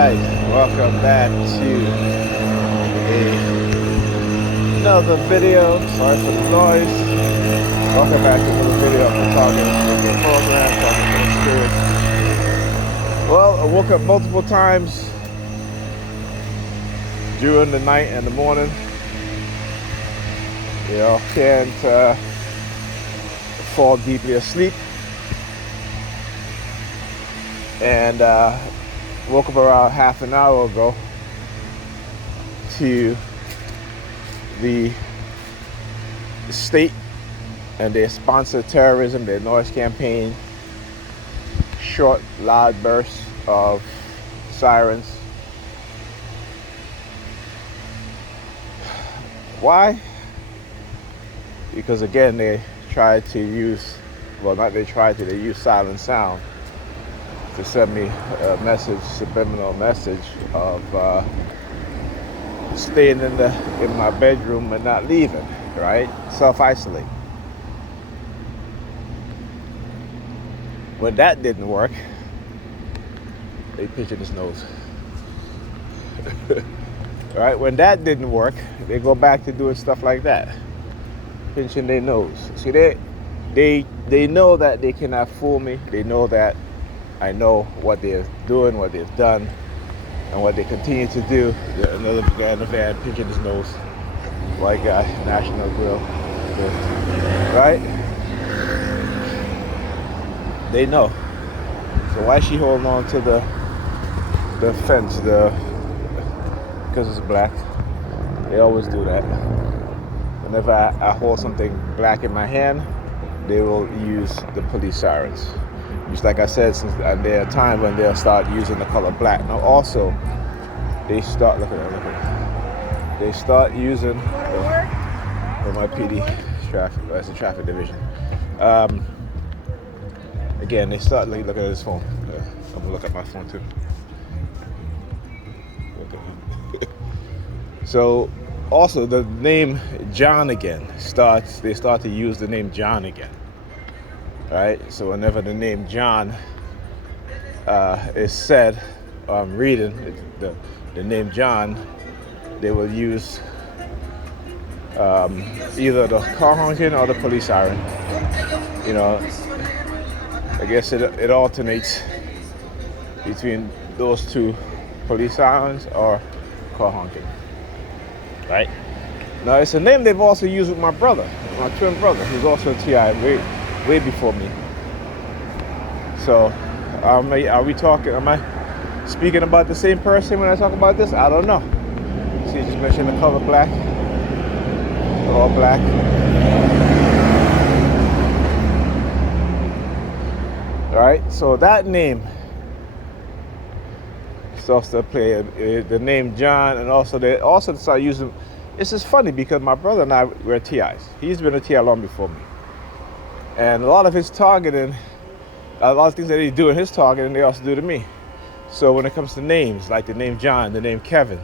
Alright, welcome back to another video. Sorry for the noise. Welcome back to another video of the Talking Radio program, Talking to the Spirit. Well, I woke up multiple times during the night and the morning. You know, can't fall deeply asleep. And woke up around half an hour ago to the state and their sponsored terrorism, their noise campaign, short, loud bursts of sirens. Why? Because again, they tried to use, well, not they tried to, they used silent sound to send me a message, subliminal message of staying in my bedroom and not leaving, right? Self-isolate. When that didn't work, they pinching his nose. Right? When that didn't work, they go back to doing stuff like that, pinching their nose. See, they know that they cannot fool me. They know that I know what they're doing, what they've done, and what they continue to do. Another guy in the van pinching his nose. White guy, National Grill. Right? They know. So why is she holding on to the fence? Because it's black. They always do that. Whenever I hold something black in my hand, they will use the police sirens. Just like I said, since there are times when they'll start using the color black. Now also, they start, look at that. They start using, my PD traffic, that's the traffic division. Again, they start looking at this phone. I'm gonna look at my phone too. So, also the name John again they start to use the name John again. Right? So whenever the name John is said, or I'm reading the name John, they will use either the car honking or the police siren. You know, I guess it alternates between those two, police sirens or car honking. Right? Now it's a name they've also used with my brother, my twin brother, who's also a TI way before me. So, are we talking? Am I speaking about the same person when I talk about this? I don't know. See, just mentioned the color black, all black. All right. So that name starts to play the name John, and also they also start using. It's just funny because my brother and I were TIs. He's been a TI long before me. And a lot of his targeting, a lot of things that he do in his targeting, they also do to me. So when it comes to names, like the name John, the name Kevin,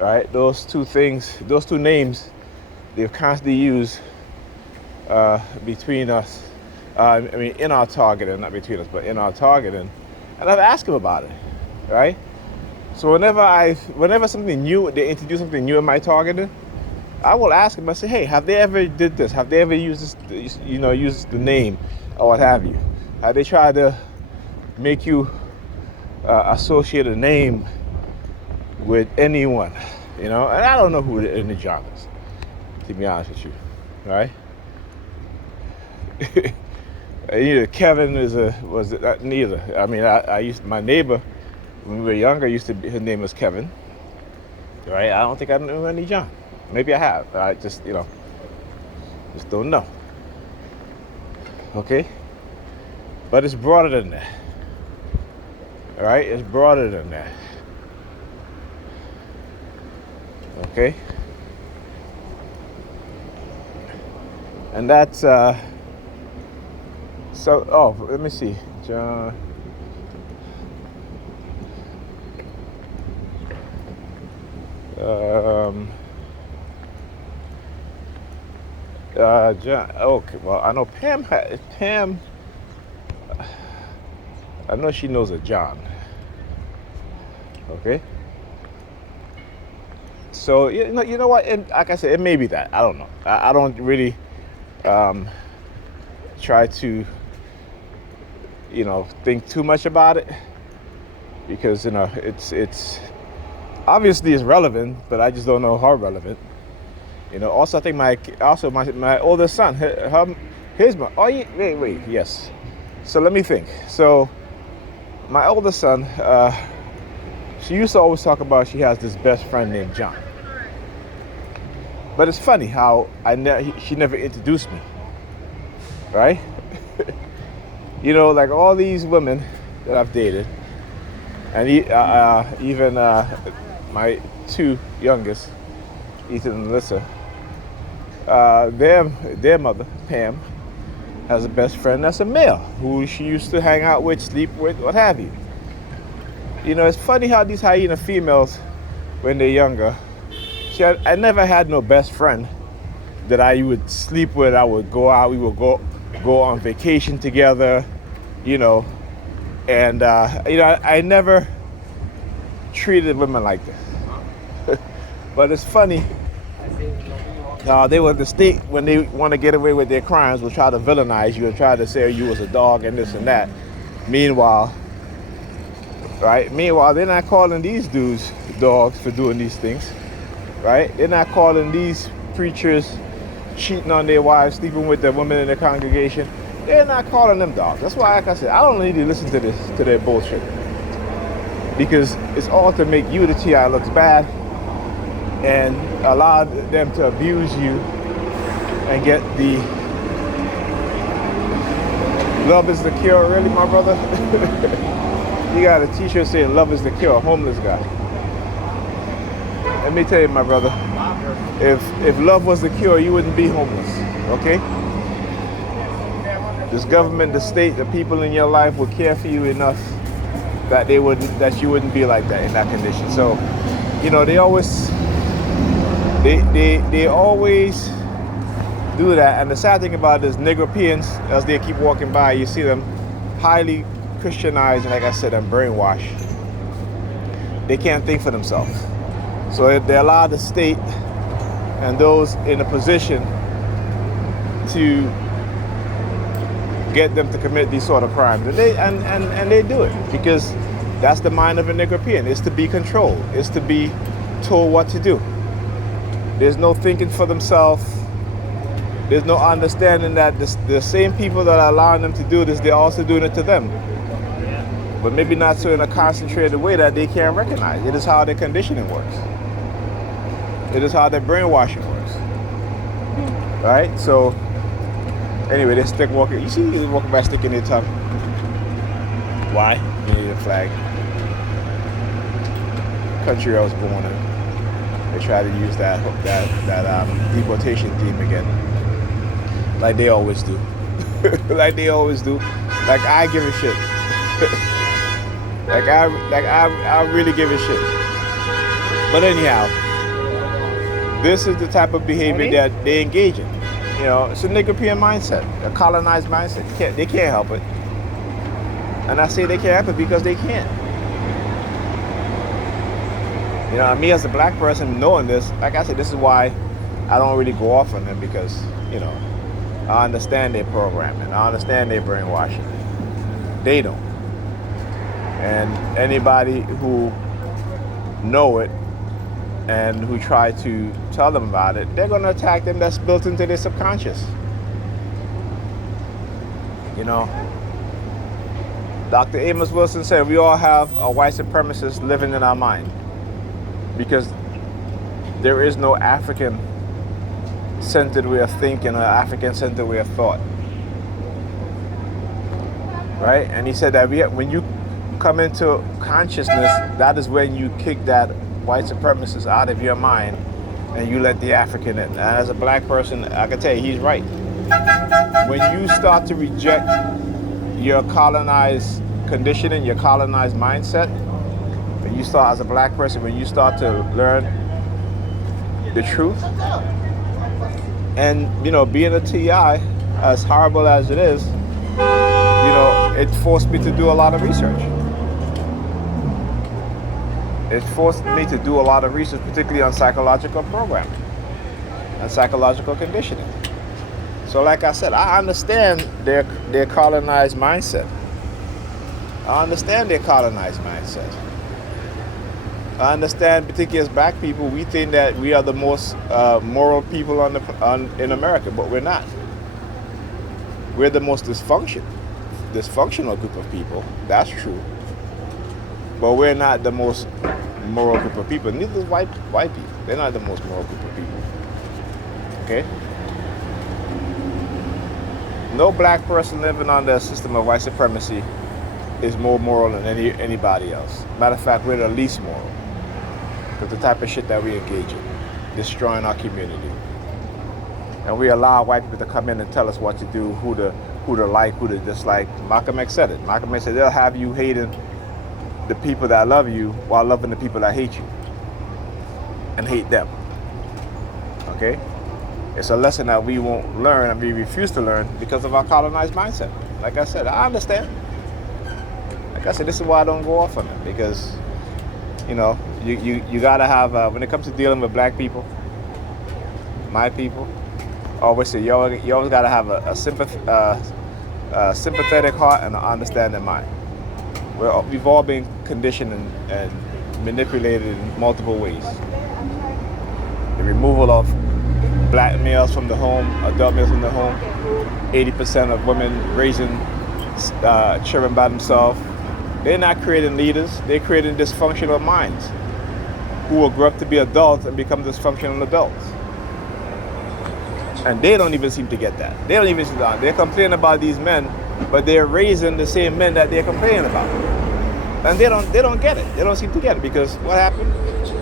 right? Those two names, they've constantly used between us. In our targeting, not between us, but in our targeting. And I've asked him about it, right? So whenever something new, they introduce something new in my targeting, I will ask them, I say, hey, have they ever did this? Have they ever used this, used the name or what have you? Have they tried to make you associate a name with anyone, And I don't know who any John is, to be honest with you, right? Neither Kevin neither. I mean, I used, my neighbor, when we were younger, his name was Kevin, right? I don't think I knew any John. Maybe I have. I just, just don't know. Okay? But it's broader than that. All right? It's broader than that. Okay? And that's, let me see. John. John. Okay. Well, I know Pam. I know she knows a John. Okay. So you know what? And like I said, it may be that. I don't know. I don't really try to think too much about it because it's obviously it's relevant, but I just don't know how relevant. Also I think my oldest son, his mom. Oh, wait, yes. So let me think. So my oldest son, she used to always talk about she has this best friend named John. But it's funny how she never introduced me, right? Like all these women that I've dated, and even my two youngest, Ethan and Alyssa, their mother, Pam, has a best friend that's a male who she used to hang out with, sleep with, what have you. It's funny how these hyena females, when they're younger, I never had no best friend that I would sleep with. I would go out, we would go on vacation together, and I never treated women like this. But it's funny. The state, when they want to get away with their crimes, will try to villainize you and try to say you was a dog and this and that. Meanwhile, they're not calling these dudes dogs for doing these things, right? They're not calling these preachers cheating on their wives, sleeping with the women in the congregation. They're not calling them dogs. That's why, like I said, I don't need to listen to their bullshit, because it's all to make you, the TI, looks bad and allow them to abuse you and get the love is the cure. Really, my brother? You got a t-shirt saying love is the cure, a homeless guy. Let me tell you, my brother, if love was the cure, you wouldn't be homeless, okay? This government, the state, the people in your life would care for you enough that you wouldn't be like that in that condition. So, they always do that. And the sad thing about it is Negropeans, as they keep walking by, you see them highly Christianized and, like I said, and brainwashed. They can't think for themselves. So they allow the state and those in a position to get them to commit these sort of crimes. And they do it because that's the mind of a Negropean. It's to be controlled. It's to be told what to do. There's no thinking for themselves. There's no understanding that the same people that are allowing them to do this, they're also doing it to them. But maybe not so in a concentrated way that they can't recognize. It is how their conditioning works. It is how their brainwashing works. Right? So, anyway, they stick walking. You see they walking by sticking their tongue. Why? You need a flag. Country I was born in. They try to use that deportation theme again, like they always do. Like they always do. Like I give a shit. like I really give a shit. But anyhow, this is the type of behavior that they engage in. It's a Negropean mindset, a colonized mindset. They can't help it. And I say they can't help it because they can't. Me as a black person knowing this, like I said, this is why I don't really go off on them, because, I understand their programming. I understand their brainwashing. They don't. And anybody who know it and who try to tell them about it, they're going to attack them. That's built into their subconscious. Dr. Amos Wilson said we all have a white supremacist living in our mind, because there is no African-centered way of thinking or African-centered way of thought. Right? And he said that when you come into consciousness, that is when you kick that white supremacist out of your mind and you let the African in. And as a black person, I can tell you, he's right. When you start to reject your colonized conditioning, your colonized mindset, when you start, as a black person, when you start to learn the truth, and being a TI, as horrible as it is, it forced me to do a lot of research. It forced me to do a lot of research, particularly on psychological programming and psychological conditioning. So like I said, I understand their colonized mindset. I understand their colonized mindset. I understand, particularly as black people, we think that we are the most moral people in America, but we're not. We're the most dysfunctional group of people. That's true. But we're not the most moral group of people. Neither is white people. They're not the most moral group of people. Okay? No black person living under a system of white supremacy is more moral than anybody else. Matter of fact, we're the least moral. Because the type of shit that we engage in, destroying our community. And we allow white people to come in and tell us what to do, who to like, who to dislike. Malcolm X said it. Malcolm X said they'll have you hating the people that love you while loving the people that hate you. And hate them. Okay? It's a lesson that we won't learn and we refuse to learn because of our colonized mindset. Like I said, I understand. Like I said, this is why I don't go off on it. Because, you know, you gotta have, when it comes to dealing with black people, my people, I always say you always gotta have a sympathetic heart and an understanding mind. We've all been conditioned and manipulated in multiple ways. The removal of black males from the home, adult males from the home, 80% of women raising children by themselves. They're not creating leaders, they're creating dysfunctional minds who will grow up to be adults and become dysfunctional adults. And they don't even seem to get that. They don't even see that. They're complaining about these men, but they're raising the same men that they're complaining about. And they don't get it. They don't seem to get it because what happened?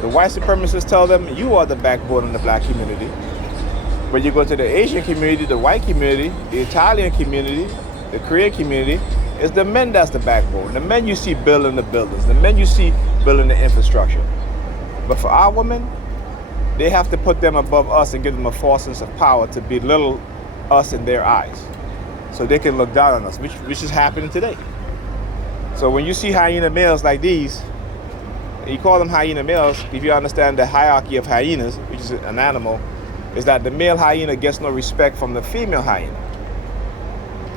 The white supremacists tell them you are the backbone of the black community. When you go to the Asian community, the white community, the Italian community, the Korean community, it's the men that's the backbone. The men you see building the buildings, the men you see building the infrastructure. But for our women, they have to put them above us and give them a false sense of power to belittle us in their eyes. So they can look down on us, which is happening today. So when you see hyena males like these, you call them hyena males, if you understand the hierarchy of hyenas, which is an animal, is that the male hyena gets no respect from the female hyena,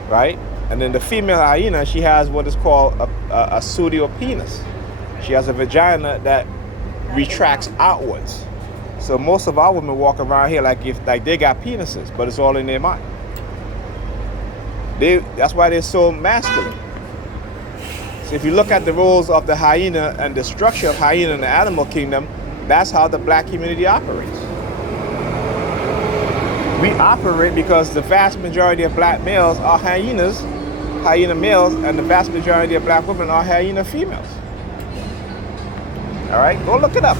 right? And then the female hyena, she has what is called a pseudopenis. She has a vagina that retracts outwards. So most of our women walk around here like they got penises, but it's all in their mind. That's why they're so masculine. So if you look at the roles of the hyena and the structure of hyena in the animal kingdom, that's how the black community operates. We operate because the vast majority of black males are hyenas, hyena males, and the vast majority of black women are hyena females. All right, go look it up.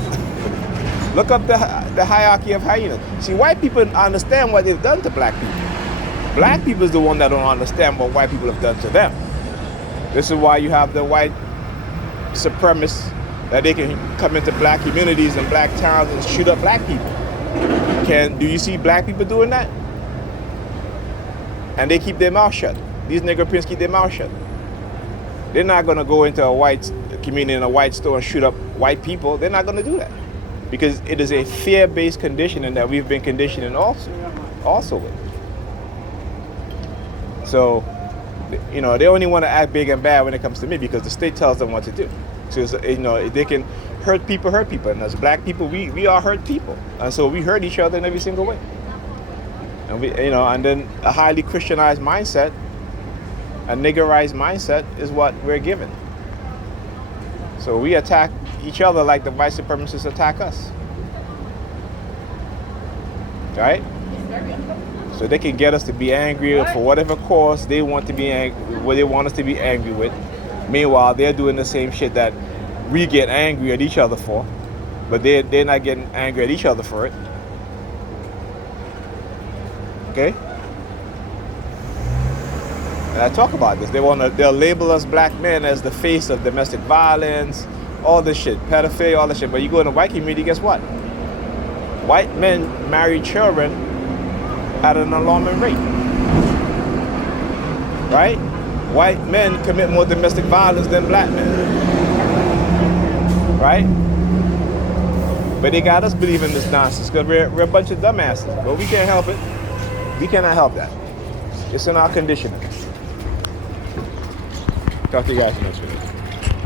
Look up the hierarchy of hyenas. See, white people understand what they've done to black people. Black people is the one that don't understand what white people have done to them. This is why you have the white supremacists that they can come into black communities and black towns and shoot up black people. Do you see black people doing that? And they keep their mouth shut. These nigger prints keep their mouth shut. They're not going to go into a white community in a white store and shoot up white people. They're not going to do that. Because it is a fear-based conditioning that we've been conditioning also with. So, you know, they only want to act big and bad when it comes to me because the state tells them what to do. So, you know, they can hurt people. And as black people, we are hurt people. And so we hurt each other in every single way. And and then a highly Christianized mindset, a niggerized mindset is what we're given. So we attack each other like the white supremacists attack us. Right? So they can get us to be angry for whatever cause they want to be angry, what they want us to be angry with. Meanwhile, they're doing the same shit that we get angry at each other for, but they're not getting angry at each other for it. Okay? And I talk about this. They'll label us black men as the face of domestic violence, all this shit, pedophilia, all this shit. But you go in the white community, guess what? White men marry children at an alarming rate. Right? White men commit more domestic violence than black men. Right? But they got us believing this nonsense because we're a bunch of dumbasses. But we can't help it. We cannot help that. It's in our conditioning. Talk to you guys next week.